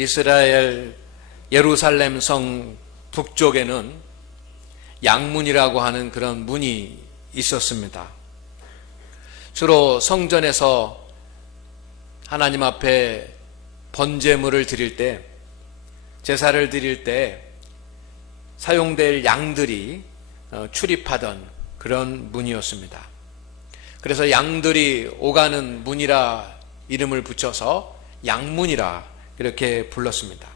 이스라엘 예루살렘 성 북쪽에는 양문이라고 하는 그런 문이 있었습니다. 주로 성전에서 하나님 앞에 번제물을 드릴 때, 제사를 드릴 때 사용될 양들이 출입하던 그런 문이었습니다. 그래서 양들이 오가는 문이라 이름을 붙여서 양문이라 이렇게 불렀습니다.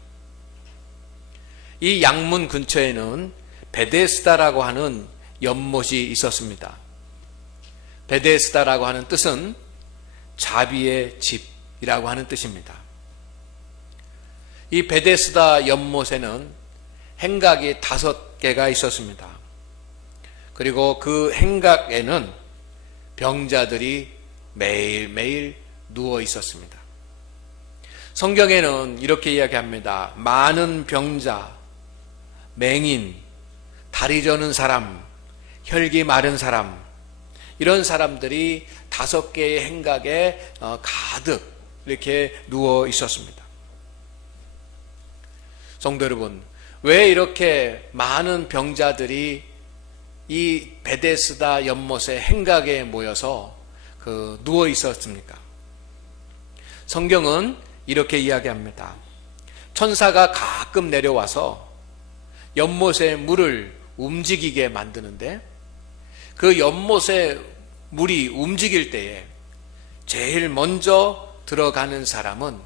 이 양문 근처에는 베데스다라고 하는 연못이 있었습니다. 베데스다라고 하는 뜻은 자비의 집이라고 하는 뜻입니다. 이 베데스다 연못에는 행각이 5개가 있었습니다. 그리고 그 행각에는 병자들이 매일매일 누워 있었습니다. 성경에는 이렇게 이야기합니다. 많은 병자, 맹인, 다리 저는 사람, 혈기 마른 사람, 이런 사람들이 5개의 행각에 가득 이렇게 누워 있었습니다. 성도 여러분, 왜 이렇게 많은 병자들이 이 베데스다 연못의 행각에 모여서 누워 있었습니까? 성경은 이렇게 이야기합니다. 천사가 가끔 내려와서 연못의 물을 움직이게 만드는데, 그 연못의 물이 움직일 때에 제일 먼저 들어가는 사람은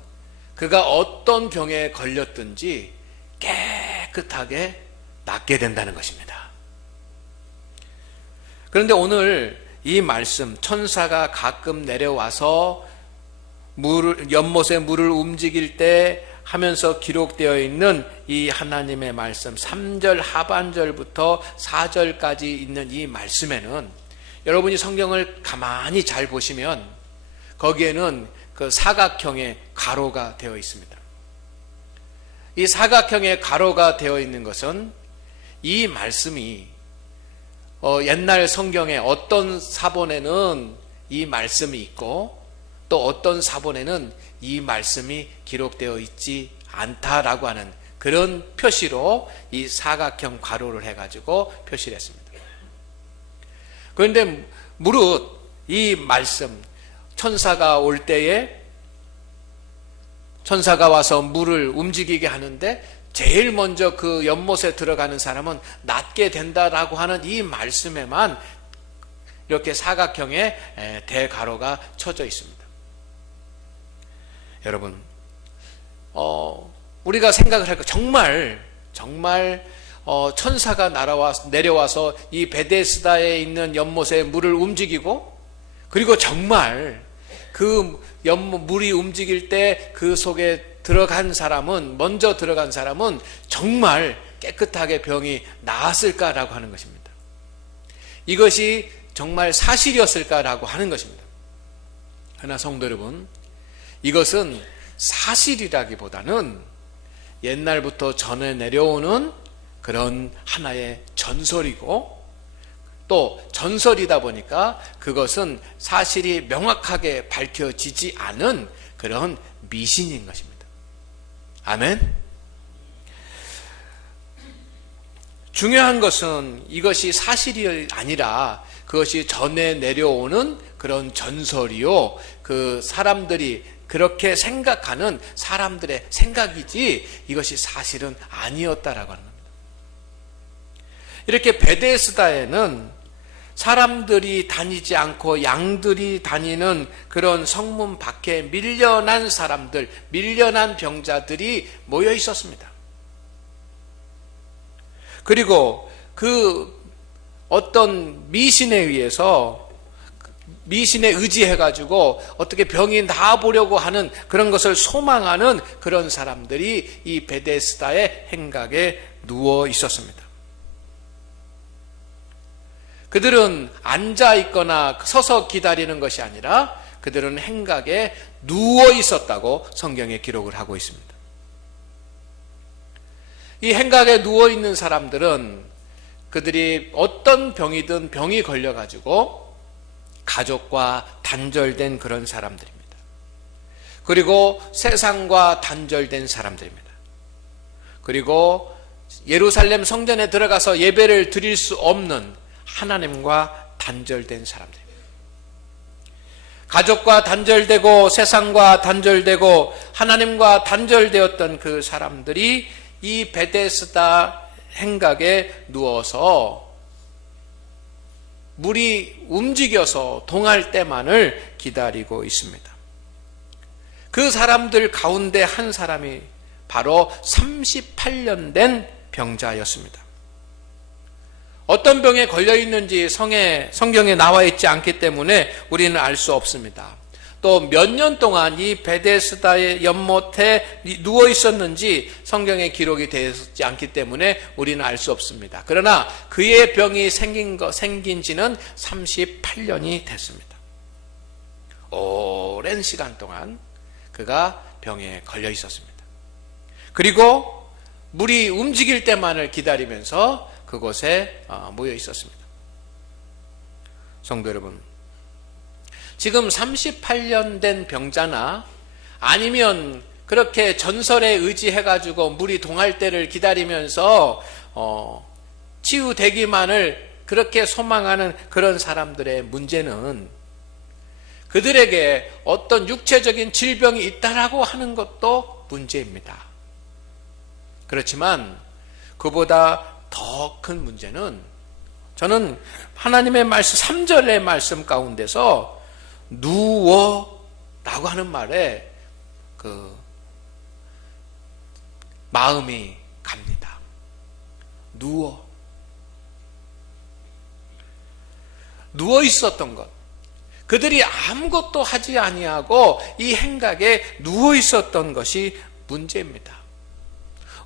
그가 어떤 병에 걸렸든지 깨끗하게 낫게 된다는 것입니다. 그런데 오늘 이 말씀, 천사가 가끔 내려와서 연못의 물을 움직일 때 하면서 기록되어 있는 이 하나님의 말씀, 3절 하반절부터 4절까지 있는 이 말씀에는, 여러분이 성경을 가만히 잘 보시면 거기에는 그 사각형의 가로가 되어 있습니다. 이 사각형의 가로가 되어 있는 것은 이 말씀이 옛날 성경에 어떤 사본에는 이 말씀이 있고 또 어떤 사본에는 이 말씀이 기록되어 있지 않다라고 하는 그런 표시로 이 사각형 가로를 해가지고 표시를 했습니다. 그런데 무릇 이 말씀, 천사가 올 때에 천사가 와서 물을 움직이게 하는데 제일 먼저 그 연못에 들어가는 사람은 낫게 된다라고 하는 이 말씀에만 이렇게 사각형의 대가로가 쳐져 있습니다. 여러분, 우리가 생각을 할까, 정말 천사가 내려와서 이 베데스다에 있는 연못에 물을 움직이고, 그리고 정말 그 연못 물이 움직일 때 그 속에 먼저 들어간 사람은 정말 깨끗하게 병이 나았을까라고 하는 것입니다. 이것이 정말 사실이었을까라고 하는 것입니다. 그러나 성도 여러분, 이것은 사실이라기보다는 옛날부터 전해 내려오는 그런 하나의 전설이고, 또 전설이다 보니까 그것은 사실이 명확하게 밝혀지지 않은 그런 미신인 것입니다. 아멘. 중요한 것은 이것이 사실이 아니라 그것이 전해 내려오는 그런 전설이요, 그 사람들이 그렇게 생각하는 사람들의 생각이지 이것이 사실은 아니었다라고 하는 겁니다. 이렇게 베데스다에는 사람들이 다니지 않고 양들이 다니는 그런 성문 밖에 밀려난 사람들, 밀려난 병자들이 모여 있었습니다. 그리고 그 어떤 미신에 의지해가지고 어떻게 병이 나아보려고 하는 그런 것을 소망하는 그런 사람들이 이 베데스다의 행각에 누워 있었습니다. 그들은 앉아 있거나 서서 기다리는 것이 아니라 그들은 행각에 누워 있었다고 성경에 기록을 하고 있습니다. 이 행각에 누워 있는 사람들은 그들이 어떤 병이든 병이 걸려가지고 가족과 단절된 그런 사람들입니다. 그리고 세상과 단절된 사람들입니다. 그리고 예루살렘 성전에 들어가서 예배를 드릴 수 없는 하나님과 단절된 사람들입니다. 가족과 단절되고 세상과 단절되고 하나님과 단절되었던 그 사람들이 이 베데스다 행각에 누워서 물이 움직여서 동할 때만을 기다리고 있습니다. 그 사람들 가운데 한 사람이 바로 38년 된 병자였습니다. 어떤 병에 걸려 있는지 성경에 나와 있지 않기 때문에 우리는 알 수 없습니다. 또 몇 년 동안 이 베데스다의 연못에 누워 있었는지 성경에 기록이 되지 않기 때문에 우리는 알 수 없습니다. 그러나 그의 병이 생긴 지는 38년이 됐습니다. 오랜 시간 동안 그가 병에 걸려 있었습니다. 그리고 물이 움직일 때만을 기다리면서 그곳에 모여 있었습니다. 성도 여러분, 지금 38년 된 병자나 아니면 그렇게 전설에 의지해가지고 물이 동할 때를 기다리면서 치유되기만을 그렇게 소망하는 그런 사람들의 문제는 그들에게 어떤 육체적인 질병이 있다라고 하는 것도 문제입니다. 그렇지만 그보다 더 큰 문제는 저는 하나님의 말씀 3절의 말씀 가운데서 누워라고 하는 말에 그 마음이 갑니다. 누워 있었던 것, 그들이 아무것도 하지 아니하고 이 행각에 누워 있었던 것이 문제입니다.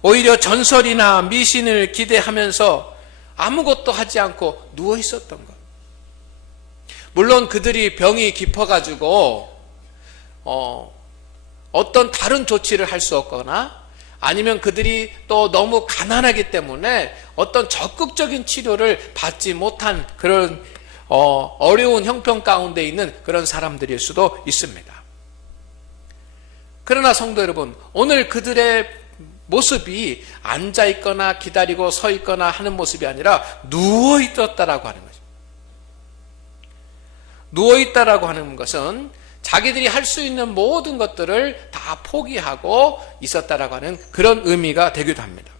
오히려 전설이나 미신을 기대하면서 아무것도 하지 않고 누워 있었던 것. 물론 그들이 병이 깊어가지고 어떤 다른 조치를 할 수 없거나 아니면 그들이 또 너무 가난하기 때문에 어떤 적극적인 치료를 받지 못한 그런 어려운 형편 가운데 있는 그런 사람들일 수도 있습니다. 그러나 성도 여러분, 오늘 그들의 모습이 앉아있거나 기다리고 서있거나 하는 모습이 아니라 누워있었다라고 하는 거죠. 누워있다라고 하는 것은 자기들이 할 수 있는 모든 것들을 다 포기하고 있었다라고 하는 그런 의미가 되기도 합니다.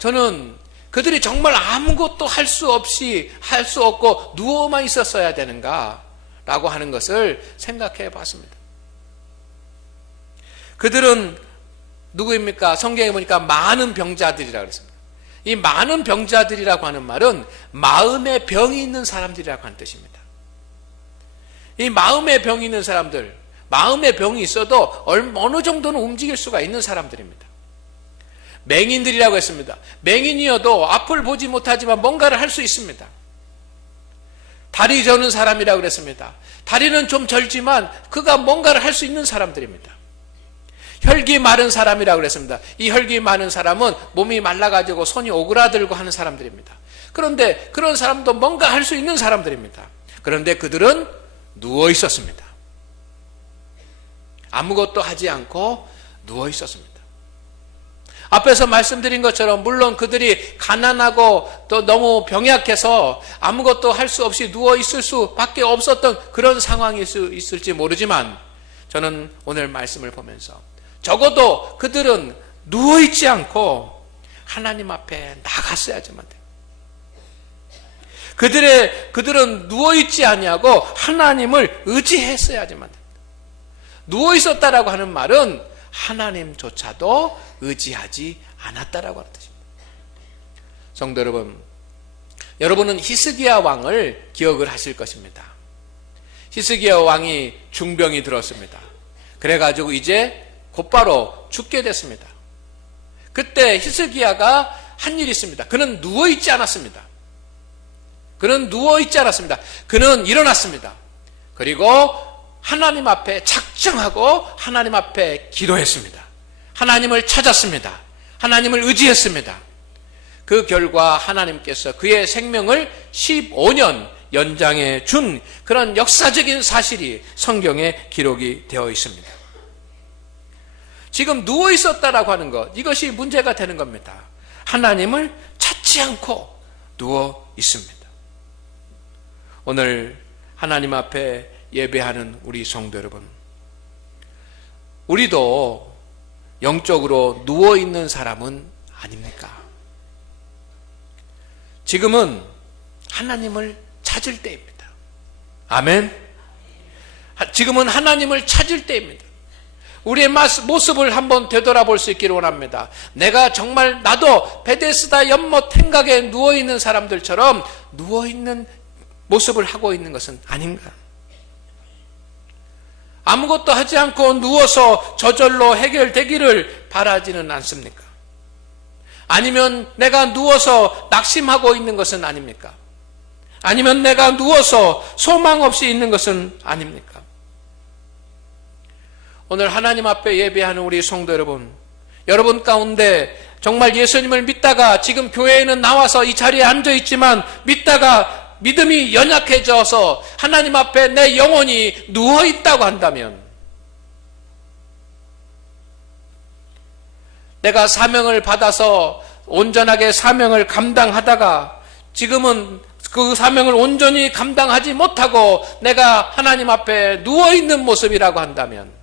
저는 그들이 정말 아무것도 할 수 없고 누워만 있었어야 되는가 라고 하는 것을 생각해 봤습니다. 그들은 누구입니까? 성경에 보니까 많은 병자들이라고 그랬습니다. 이 많은 병자들이라고 하는 말은 마음에 병이 있는 사람들이라고 하는 뜻입니다. 이 마음에 병이 있는 사람들, 마음에 병이 있어도 어느 정도는 움직일 수가 있는 사람들입니다. 맹인들이라고 했습니다. 맹인이어도 앞을 보지 못하지만 뭔가를 할 수 있습니다. 다리 저는 사람이라고 그랬습니다. 다리는 좀 절지만 그가 뭔가를 할 수 있는 사람들입니다. 혈기 마른 사람이라고 그랬습니다. 이 혈기 마른 사람은 몸이 말라가지고 손이 오그라들고 하는 사람들입니다. 그런데 그런 사람도 뭔가 할 수 있는 사람들입니다. 그런데 그들은 누워 있었습니다. 아무것도 하지 않고 누워 있었습니다. 앞에서 말씀드린 것처럼 물론 그들이 가난하고 또 너무 병약해서 아무것도 할 수 없이 누워 있을 수밖에 없었던 그런 상황일 수 있을지 모르지만 저는 오늘 말씀을 보면서 적어도 그들은 누워있지 않고 하나님 앞에 나갔어야지만 돼요. 그들은 누워있지 아니하고 하나님을 의지했어야지만 돼요. 누워있었다라고 하는 말은 하나님조차도 의지하지 않았다라고 하는 뜻입니다. 성도 여러분, 여러분은 히스기야 왕을 기억을 하실 것입니다. 히스기야 왕이 중병이 들었습니다. 그래가지고 이제 곧바로 죽게 됐습니다. 그때 히스기야가 한 일이 있습니다. 그는 누워있지 않았습니다. 그는 일어났습니다. 그리고 하나님 앞에 작정하고 하나님 앞에 기도했습니다. 하나님을 찾았습니다. 하나님을 의지했습니다. 그 결과 하나님께서 그의 생명을 15년 연장해 준 그런 역사적인 사실이 성경에 기록이 되어 있습니다. 지금 누워 있었다라고 하는 것, 이것이 문제가 되는 겁니다. 하나님을 찾지 않고 누워 있습니다. 오늘 하나님 앞에 예배하는 우리 성도 여러분, 우리도 영적으로 누워 있는 사람은 아닙니까? 지금은 하나님을 찾을 때입니다. 아멘. 지금은 하나님을 찾을 때입니다. 우리의 모습을 한번 되돌아볼 수 있기를 원합니다. 내가 정말 나도 베데스다 연못 행각에 누워있는 사람들처럼 누워있는 모습을 하고 있는 것은 아닌가? 아무것도 하지 않고 누워서 저절로 해결되기를 바라지는 않습니까? 아니면 내가 누워서 낙심하고 있는 것은 아닙니까? 아니면 내가 누워서 소망 없이 있는 것은 아닙니까? 오늘 하나님 앞에 예배하는 우리 성도 여러분, 여러분 가운데 정말 예수님을 믿다가 지금 교회에는 나와서 이 자리에 앉아 있지만 믿다가 믿음이 연약해져서 하나님 앞에 내 영혼이 누워 있다고 한다면, 내가 사명을 받아서 온전하게 사명을 감당하다가 지금은 그 사명을 온전히 감당하지 못하고 내가 하나님 앞에 누워있는 모습이라고 한다면,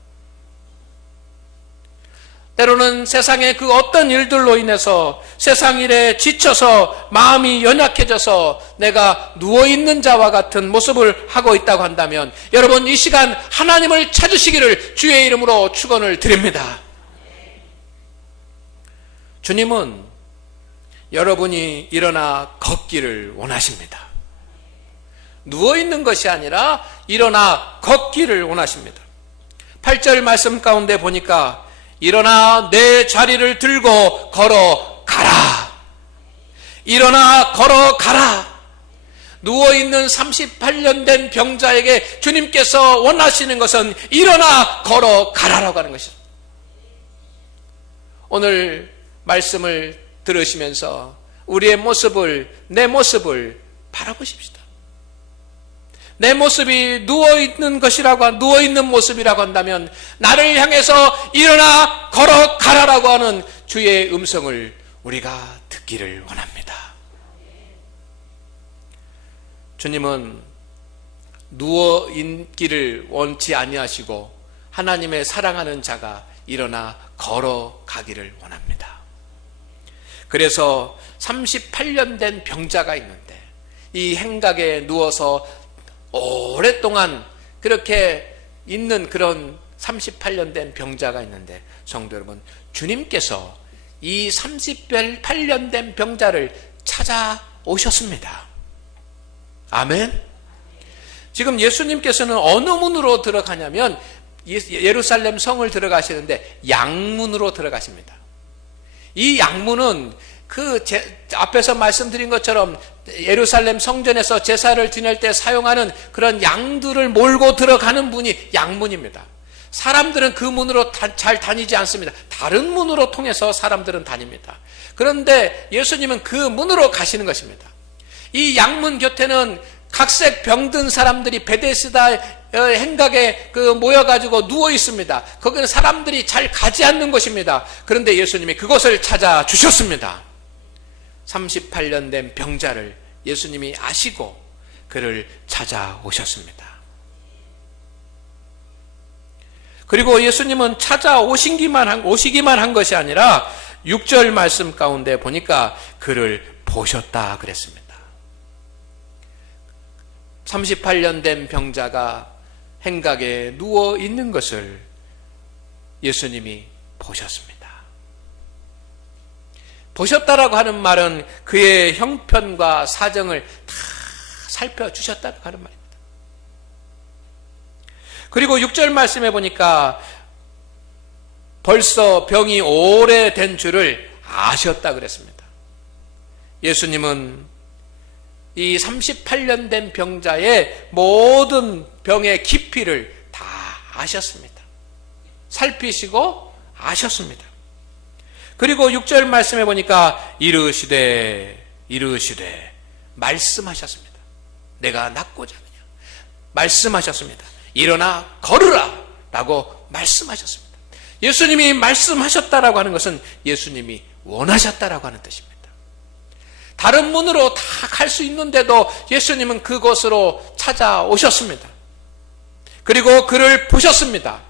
때로는 세상의 그 어떤 일들로 인해서 세상 일에 지쳐서 마음이 연약해져서 내가 누워있는 자와 같은 모습을 하고 있다고 한다면, 여러분 이 시간 하나님을 찾으시기를 주의 이름으로 축원을 드립니다. 주님은 여러분이 일어나 걷기를 원하십니다. 누워있는 것이 아니라 일어나 걷기를 원하십니다. 8절 말씀 가운데 보니까 일어나 내 자리를 들고 걸어가라. 일어나 걸어가라. 누워있는 38년 된 병자에게 주님께서 원하시는 것은 일어나 걸어가라라고 하는 것입니다. 오늘 말씀을 들으시면서 우리의 모습을, 내 모습을 바라보십시다. 내 모습이 누워있는 것이라고, 누워있는 모습이라고 한다면 나를 향해서 일어나 걸어가라라고 하는 주의 음성을 우리가 듣기를 원합니다. 주님은 누워있기를 원치 아니하시고 하나님의 사랑하는 자가 일어나 걸어가기를 원합니다. 그래서 38년 된 병자가 있는데 이 행각에 누워서 오랫동안 그렇게 있는 그런 38년 된 병자가 있는데, 성도 여러분, 주님께서 이 38년 된 병자를 찾아오셨습니다. 아멘. 지금 예수님께서는 어느 문으로 들어가냐면 예루살렘 성을 들어가시는데 양문으로 들어가십니다. 이 양문은 앞에서 말씀드린 것처럼 예루살렘 성전에서 제사를 지낼 때 사용하는 그런 양들을 몰고 들어가는 문이 양문입니다. 사람들은 그 문으로 잘 다니지 않습니다. 다른 문으로 통해서 사람들은 다닙니다. 그런데 예수님은 그 문으로 가시는 것입니다. 이 양문 곁에는 각색 병든 사람들이 베데스다 행각에 모여가지고 누워 있습니다. 거기는 사람들이 잘 가지 않는 것입니다. 그런데 예수님이 그것을 찾아 주셨습니다. 38년 된 병자를 예수님이 아시고 그를 찾아오셨습니다. 그리고 예수님은 찾아오시기만 한 것이 아니라 6절 말씀 가운데 보니까 그를 보셨다 그랬습니다. 38년 된 병자가 행각에 누워 있는 것을 예수님이 보셨습니다. 보셨다라고 하는 말은 그의 형편과 사정을 다 살펴주셨다고 하는 말입니다. 그리고 6절 말씀해 보니까 벌써 병이 오래된 줄을 아셨다 그랬습니다. 예수님은 이 38년 된 병자의 모든 병의 깊이를 다 아셨습니다. 살피시고 아셨습니다. 그리고 6절 말씀해 보니까 이르시되 말씀하셨습니다. 내가 낫고자 하느냐 말씀하셨습니다. 일어나 걸으라 라고 말씀하셨습니다. 예수님이 말씀하셨다라고 하는 것은 예수님이 원하셨다라고 하는 뜻입니다. 다른 문으로 다 갈 수 있는데도 예수님은 그곳으로 찾아오셨습니다. 그리고 그를 보셨습니다.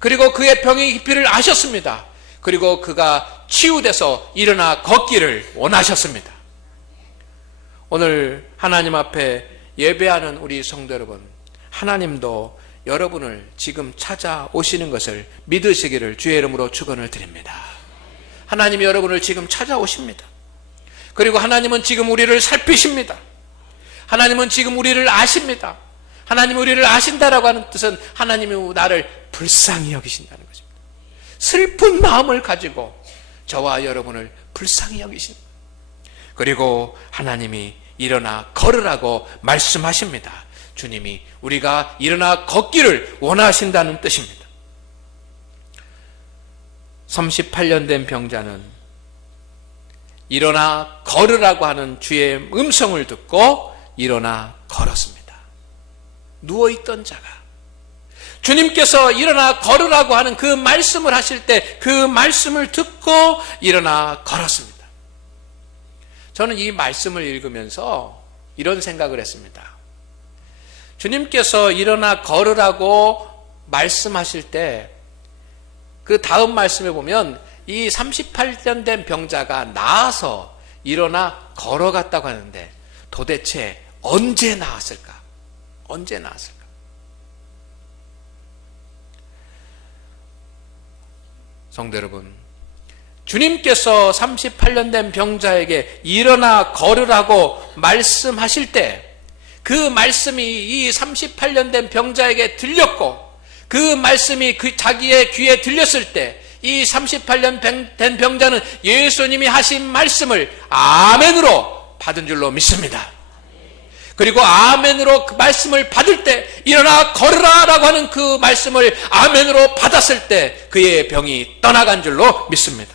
그리고 그의 병의 깊이를 아셨습니다. 그리고 그가 치유돼서 일어나 걷기를 원하셨습니다. 오늘 하나님 앞에 예배하는 우리 성도 여러분, 하나님도 여러분을 지금 찾아오시는 것을 믿으시기를 주의 이름으로 축원을 드립니다. 하나님이 여러분을 지금 찾아오십니다. 그리고 하나님은 지금 우리를 살피십니다. 하나님은 지금 우리를 아십니다. 하나님이 우리를 아신다라고 하는 뜻은 하나님이 나를 불쌍히 여기신다는 것입니다. 슬픈 마음을 가지고 저와 여러분을 불쌍히 여기십니다. 그리고 하나님이 일어나 걸으라고 말씀하십니다. 주님이 우리가 일어나 걷기를 원하신다는 뜻입니다. 38년 된 병자는 일어나 걸으라고 하는 주의 음성을 듣고 일어나 걸었습니다. 누워있던 자가 주님께서 일어나 걸으라고 하는 그 말씀을 하실 때 그 말씀을 듣고 일어나 걸었습니다. 저는 이 말씀을 읽으면서 이런 생각을 했습니다. 주님께서 일어나 걸으라고 말씀하실 때 그 다음 말씀에 보면 이 38년 된 병자가 나아서 일어나 걸어갔다고 하는데 도대체 언제 나았을까? 언제 나았을까? 성도 여러분, 주님께서 38년 된 병자에게 일어나 걸으라고 말씀하실 때 그 말씀이 이 38년 된 병자에게 들렸고 그 말씀이 자기의 귀에 들렸을 때 이 38년 된 병자는 예수님이 하신 말씀을 아멘으로 받은 줄로 믿습니다. 그리고 아멘으로 그 말씀을 받을 때 일어나 걸으라 라고 하는 그 말씀을 아멘으로 받았을 때 그의 병이 떠나간 줄로 믿습니다.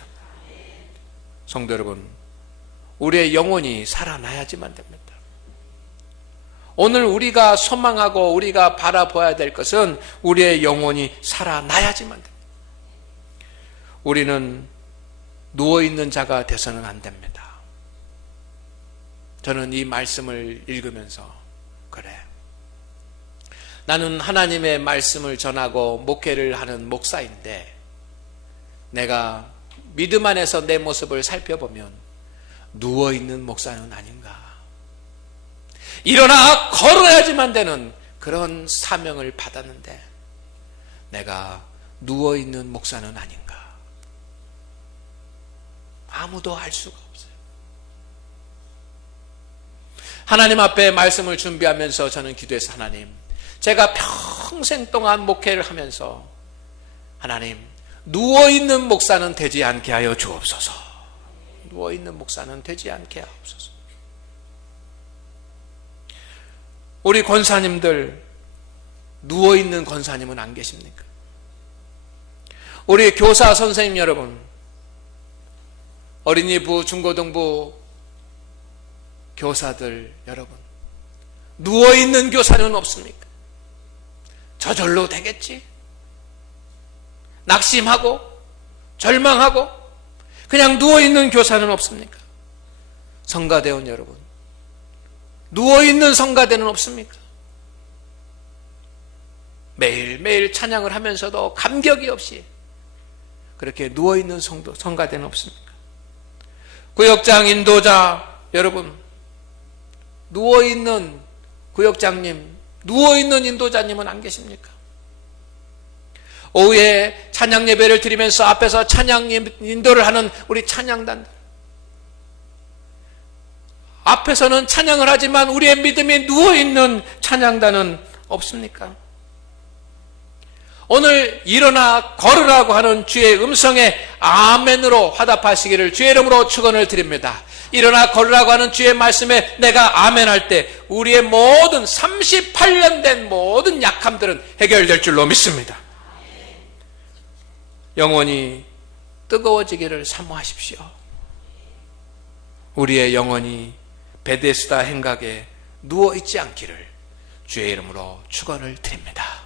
성도 여러분, 우리의 영혼이 살아나야지만 됩니다. 오늘 우리가 소망하고 우리가 바라봐야 될 것은 우리의 영혼이 살아나야지만 됩니다. 우리는 누워있는 자가 돼서는 안 됩니다. 저는 이 말씀을 읽으면서 그래, 나는 하나님의 말씀을 전하고 목회를 하는 목사인데 내가 믿음 안에서 내 모습을 살펴보면 누워있는 목사는 아닌가, 일어나 걸어야지만 되는 그런 사명을 받았는데 내가 누워있는 목사는 아닌가, 아무도 알 수가 없어요. 하나님 앞에 말씀을 준비하면서 저는 기도해서 하나님, 제가 평생 동안 목회를 하면서 하나님, 누워있는 목사는 되지 않게 하여 주옵소서. 누워있는 목사는 되지 않게 하옵소서. 우리 권사님들, 누워있는 권사님은 안 계십니까? 우리 교사 선생님 여러분, 어린이부, 중고등부 교사들 여러분, 누워있는 교사는 없습니까? 저절로 되겠지? 낙심하고 절망하고 그냥 누워있는 교사는 없습니까? 성가대원 여러분, 누워있는 성가대는 없습니까? 매일매일 찬양을 하면서도 감격이 없이 그렇게 누워있는 성가대는 없습니까? 구역장 인도자 여러분, 누워있는 구역장님, 누워있는 인도자님은 안 계십니까? 오후에 찬양 예배를 드리면서 앞에서 찬양 인도를 하는 우리 찬양단들, 앞에서는 찬양을 하지만 우리의 믿음이 누워있는 찬양단은 없습니까? 오늘 일어나 걸으라고 하는 주의 음성에 아멘으로 화답하시기를 주의 이름으로 축원을 드립니다. 일어나 걸으라고 하는 주의 말씀에 내가 아멘할 때 우리의 모든 38년 된 모든 약함들은 해결될 줄로 믿습니다. 영혼이 뜨거워지기를 사모하십시오. 우리의 영혼이 베데스다 행각에 누워 있지 않기를 주의 이름으로 축원을 드립니다.